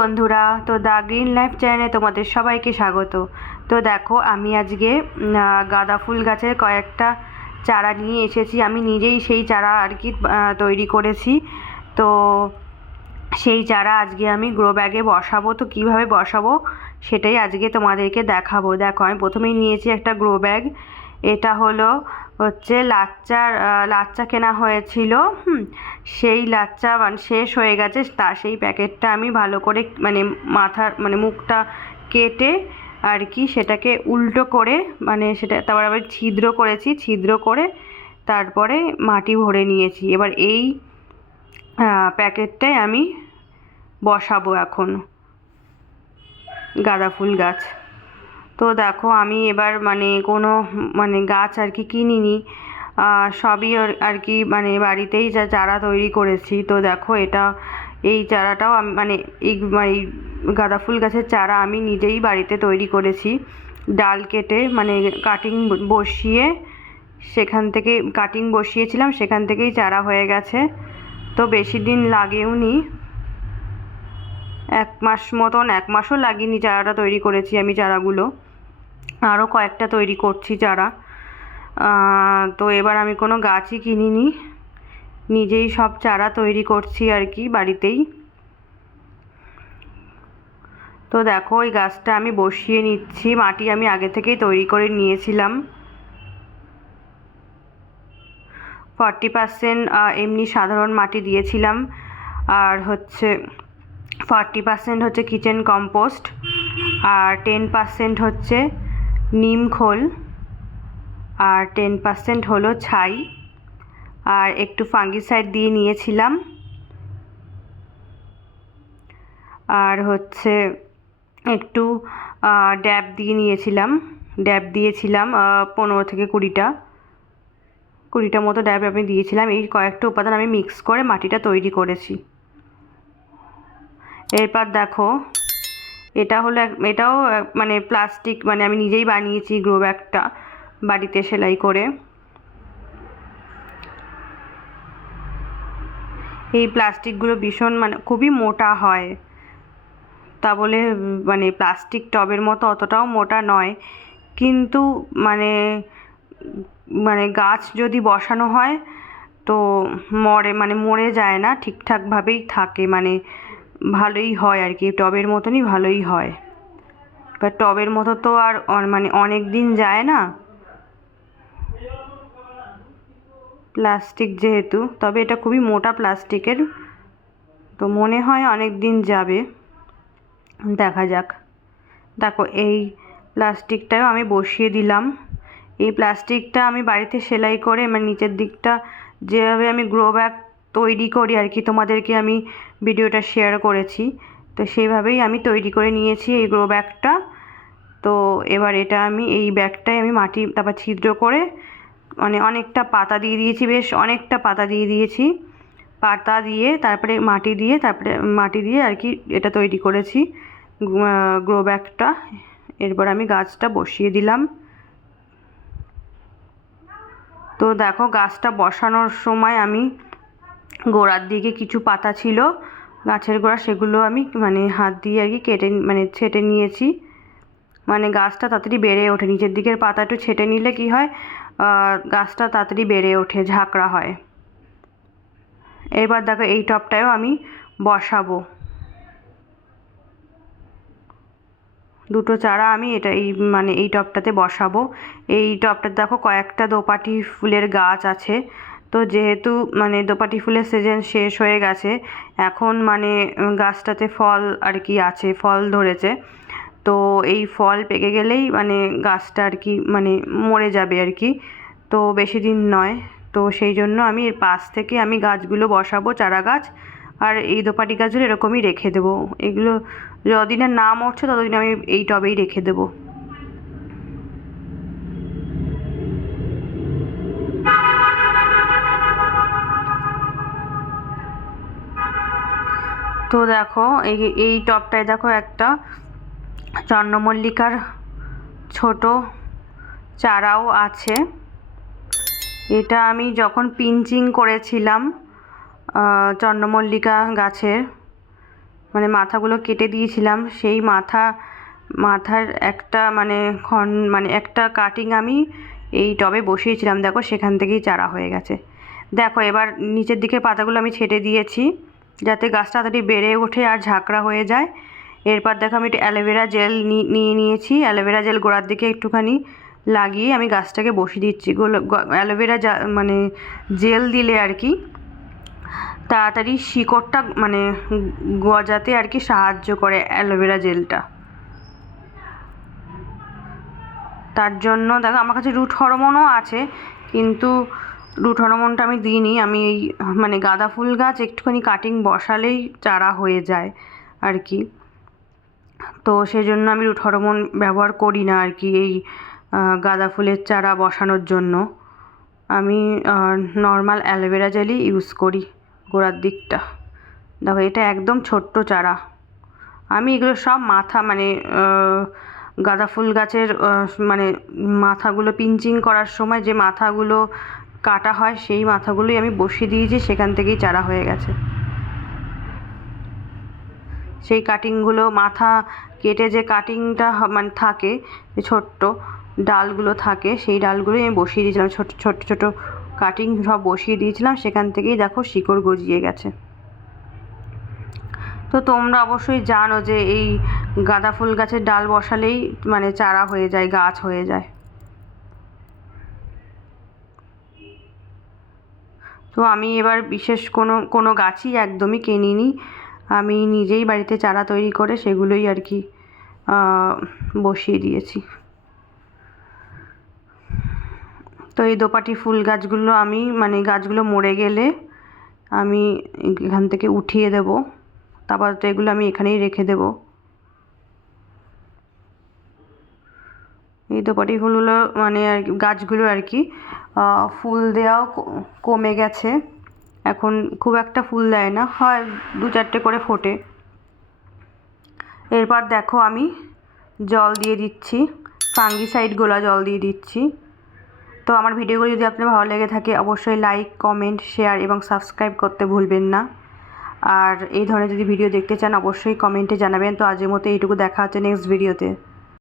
বন্ধুরা, তো the green life চ্যানেলে তোমাদের সবাইকে স্বাগত। তো দেখো, আমি আজকে গাঁদা ফুল গাছের কয়েকটা চারা নিয়ে এসেছি। আমি নিজেই সেই চারা আর কি তৈরি করেছি। তো সেই চারা আজকে আমি গ্রো ব্যাগে বসাবো। তো কীভাবে বসাবো, সেটাই আজকে তোমাদেরকে দেখাবো। দেখো, আমি প্রথমেই নিয়েছি একটা গ্রো ব্যাগ এটা হলো হচ্ছে লাচ্চার লাচ্চা কেনা হয়েছিল, হুম, সেই লাচ্চা মানে শেষ হয়ে গেছে, তা, সেই প্যাকেটটা আমি ভালো করে মানে মাথার মানে মুখটা কেটে আর কি সেটাকে উল্টো করে মানে সেটা, তারপর আবার ছিদ্র করেছি, ছিদ্র করে তারপরে মাটি ভরে নিয়েছি। এবার এই প্যাকেটটাই আমি বসাবো এখন। গাঁদা ফুল গাছ। তো দেখো আমি এবার মানে কোনো মানে গাছ আর কি কিনিনি সবই আর- কি মানে বাড়িতেই যা, চারা তৈরি করেছি। তো দেখো এটা, এই চারাটাও আমি মানে এই মানে গাঁদা ফুল গাছের চারা আমি নিজেই বাড়িতে তৈরি করেছি। ডাল কেটে মানে কাটিং বসিয়ে সেখান থেকে কাটিং বসিয়েছিলাম, সেখান থেকেই চারা হয়ে গেছে। তো বেশি দিন লাগেও নি। এক মাস মতন, এক মাসও লাগেনি চারাটা তৈরি করেছি আমি চারাগুলো। আরও কয়েকটা তৈরি করছি চারা তো এবার আমি কোনো গাছই কিনিনি। নিজেই সব চারা তৈরি করছি আর কি বাড়িতেই। তো দেখো, ওই গাছটা আমি বসিয়ে নিচ্ছি। মাটি আমি আগে থেকেই তৈরি করে নিয়েছিলাম। ফর্টি পার্সেন্ট এমনি সাধারণ মাটি দিয়েছিলাম। আর হচ্ছে ফর্টি পার্সেন্ট হচ্ছে কিচেন কম্পোস্ট। আর টেন পার্সেন্ট হচ্ছে নিম খোল আর টেন পার্সেন্ট হলো ছাই আর একটু ফাঙ্গিসাইড দিয়ে নিয়েছিলাম। আর হচ্ছে একটু ড্যাব দিয়ে নিয়েছিলাম। ড্যাব দিয়েছিলাম পনেরো থেকে কুড়িটা। কুড়িটা মতো ড্যাব আমি দিয়েছিলাম। এই কয়েকটা উপাদান আমি মিক্স করে মাটিটা তৈরি করেছি। এরপর দেখো এটা হলো এটাও মানে প্লাস্টিক মানে আমি নিজেই বানিয়েছি গ্রো ব্যাগটা বাড়িতে সেলাই করে। এই প্লাস্টিকগুলো ভীষণ মানে খুবই মোটা হয়। তা বলে মানে প্লাস্টিক টবের মতো অতটাও মোটা নয়। কিন্তু মানে মানে গাছ যদি বসানো হয়, তো মরে মানে মরে যায় না, ঠিকঠাকভাবেই থাকে। মানে ভালোই হয় আর কি, টবের মতনই ভালোই হয়। এবার টবের মতো তো আর মানে অনেক দিন যায় না। প্লাস্টিক যেহেতু, তবে এটা খুবই মোটা প্লাস্টিকের। তো মনে হয় অনেক দিন যাবে। দেখা যাক। দেখো, এই প্লাস্টিকটাও আমি বসিয়ে দিলাম। এই প্লাস্টিকটা আমি বাড়িতে সেলাই করে মানে নিচের দিকটা যেভাবে আমি গ্রো ব্যাগ তৈরি করি আর কি। তোমাদেরকে আমি ভিডিওটা শেয়ার করেছি। তো সেইভাবেই আমি তৈরি করে নিয়েছি এই গ্রো ব্যাগটা তো এবার এটা আমি এই ব্যাগটায় আমি মাটি, তারপর ছিদ্র করে মানে অনেকটা পাতা দিয়ে দিয়েছি, বেশ অনেকটা পাতা দিয়ে দিয়েছি। পাতা দিয়ে, তারপরে মাটি দিয়ে, তারপরে মাটি দিয়ে আর কি এটা তৈরি করেছি গ্রো ব্যাগটা এরপর আমি গাছটা বসিয়ে দিলাম। তো দেখো গাছটা বসানোর সময় আমি গোড়ার দিকে কিছু পাতা ছিল, গাছের গোড়া সেগুলো আমি মানে হাত দিয়ে আর কি কেটে মানে ছেটে নিয়েছি। মানে গাছটা তাড়াতাড়ি বেড়ে ওঠে। নিচের দিকের পাতা একটু ছেটে নিলে কি হয় গাছটা তাড়াতাড়ি বেড়ে ওঠে, ঝাঁকড়া হয়। এবার দেখো এই টবটায়ও আমি বসাবো। দুটো চারা আমি এটা এই মানে এই টবটাতে বসাবো। এই টবটাতে দেখো কয়েকটা দোপাটি ফুলের গাছ আছে। তো যেহেতু মানে দোপাটি ফুলের সিজন শেষ হয়ে গেছে, এখন মানে গাছটাতে ফল আর কি আছে, ফল ধরেছে। তো এই ফল পেকে গেলেই মানে গাছটা আর কি মানে মরে যাবে আর কি। তো বেশি দিন নয়। তো সেই জন্য আমি এর পাশ থেকে আমি গাছগুলো বসাবো, চারা গাছ, আর এই দোপাটি গাছগুলো এরকমই রেখে দেবো। এগুলো যতদিনের না মরছে ততদিন আমি এই টবেই রেখে দেবো। তো দেখো, এই এই টবটায় দেখো একটা চন্দ্রমল্লিকার ছোট চারাও আছে। এটা আমি যখন পিঞ্চিং করেছিলাম চন্দ্রমল্লিকা গাছের মানে মাথাগুলো কেটে দিয়েছিলাম, সেই মাথা, মাথার একটা মানে খন মানে একটা কাটিং আমি এই টবে বসিয়েছিলাম। দেখো, সেখান থেকেই চারা হয়ে গেছে। দেখো, এবার নিচের দিকের পাতাগুলো আমি ছেটে দিয়েছি। যাতে গাছটা তাড়াতাড়ি বেড়ে ওঠে আর ঝাঁকড়া হয়ে যায়। এরপর দেখো আমি একটু অ্যালোভেরা জেল নিয়ে নিয়েছি। অ্যালোভেরা জেল গোড়ার দিকে একটুখানি লাগিয়ে আমি গাছটাকে বসিয়ে দিচ্ছি। অ্যালোভেরা মানে জেল দিলে আর কি তাড়াতাড়ি শিকড়টা মানে গজাতে আর কি সাহায্য করে অ্যালোভেরা জেলটা। তার জন্য দেখো আমার কাছে রুট হরমোনও আছে, কিন্তু রুট হরমোনটা আমি দিইনি। আমি এই মানে গাঁদা ফুল গাছ একটুখানি কাটিং বসালেই চারা হয়ে যায় আর কি তো সেজন্য আমি রুট হরমোন ব্যবহার করি না আর কি এই গাঁদা ফুলের চারা বসানোর জন্য। আমি নর্মাল অ্যালোভেরা জেলই ইউজ করি গোড়ার দিকটা। দেখো, এটা একদম ছোট্ট চারা। আমি এগুলো সব মাথা মানে গাঁদা ফুল গাছের মানে মাথাগুলো পিঞ্চিং করার সময় যে মাথাগুলো কাটা হয়, সেই মাথাগুলোই আমি বসিয়ে দিয়েছি, সেখান থেকেই চারা হয়ে গেছে। সেই কাটিংগুলো মাথা কেটে যে কাটিংটা মানে থাকে, যে ছোট্ট ডালগুলো থাকে, সেই ডালগুলোই আমি বসিয়ে দিয়েছিলাম। ছোট ছোট ছোট কাটিং সব বসিয়ে দিয়েছিলাম, সেখান থেকেই দেখো শিকড় গজিয়ে গেছে। তো তোমরা অবশ্যই জানো যে এই গাঁদা ফুল গাছের ডাল বসালেই মানে চারা হয়ে যায়, গাছ হয়ে যায়। তো আমি এবার বিশেষ কোনো কোনো গাছই একদমই কিনিনি। আমি নিজেই বাড়িতে চারা তৈরি করে সেগুলোই আর কি বসিয়ে দিয়েছি। তো এই দোপাটি ফুল গাছগুলো আমি মানে গাছগুলো মরে গেলে আমি এখান থেকে উঠিয়ে দেব। তারপর তো এগুলো আমি এখানেই রেখে দেব। এই দোপাটি ফুলগুলো মানে আর কি, গাছগুলো আর কি ফুল দেওয়াও কমে গেছে। এখন খুব একটা ফুল দেয় না, হয় দু চারটে করে ফোটে। এরপর দেখো আমি জল দিয়ে দিচ্ছি ফাঙ্গিসাইড গোলা জল দিয়ে দিচ্ছি। তো আমার ভিডিওগুলো যদি আপনার ভালো লেগে থাকে, অবশ্যই লাইক, কমেন্ট, শেয়ার এবং সাবস্ক্রাইব করতে ভুলবেন না। আর এই ধরনের যদি ভিডিও দেখতে চান, অবশ্যই কমেন্টে জানাবেন। তো আজের মতো এইটুকু দেখা হচ্ছে নেক্সট ভিডিওতে।